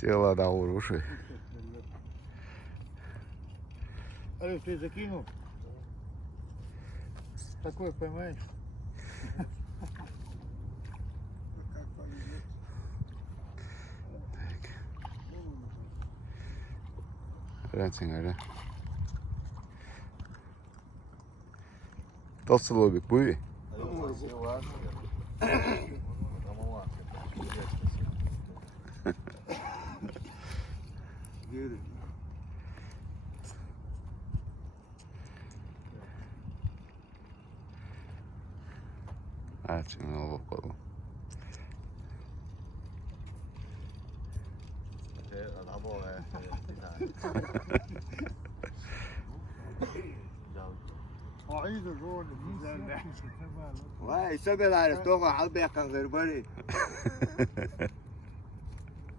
Села на уруши. Алёш, ты закинул? Такой поймаешь? Рацин öyle. Толстолобик, буй. Açın ol bakalım. عيد الرول واي سبل على توقع حلبي كان غير بري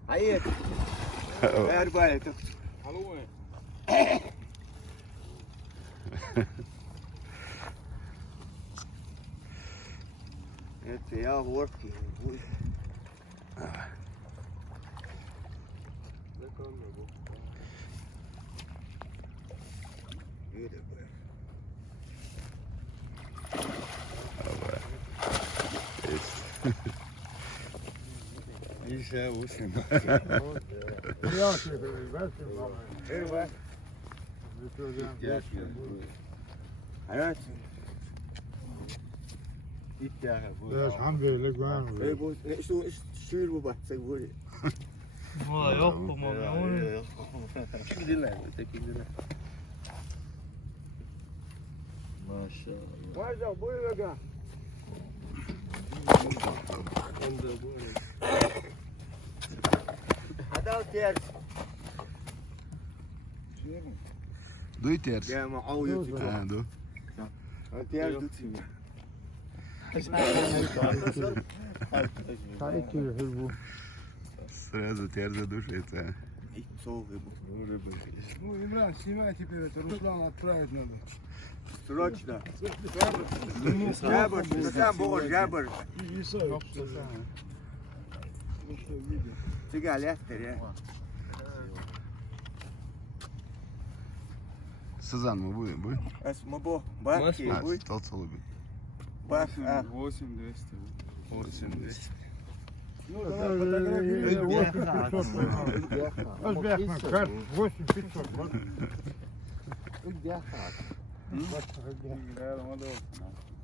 عيد غير بري حلوة انت يا وركي يا وسم حياتي يتاها الحمد لله جوان ايه بص شو شيل وبس تقولي والله يوم ممنون ما شاء الله واجا ابوي بقى هذا تيرس Duy ters. يا معاوية Ha, du. تيرس دوتي Сразу терза душится. صوغ ابو Ну, Имран, снимай теперь это, Руслана отправить надо. سراجنا جابر سام بقول جابر تيجي على يفتر يا Sızan mı bu? Bu? اسمه بو باكي Ha, بوي толстолобик. باك 8200. 8200. Ну, давай фотографируй. Узбекман, карт 8500.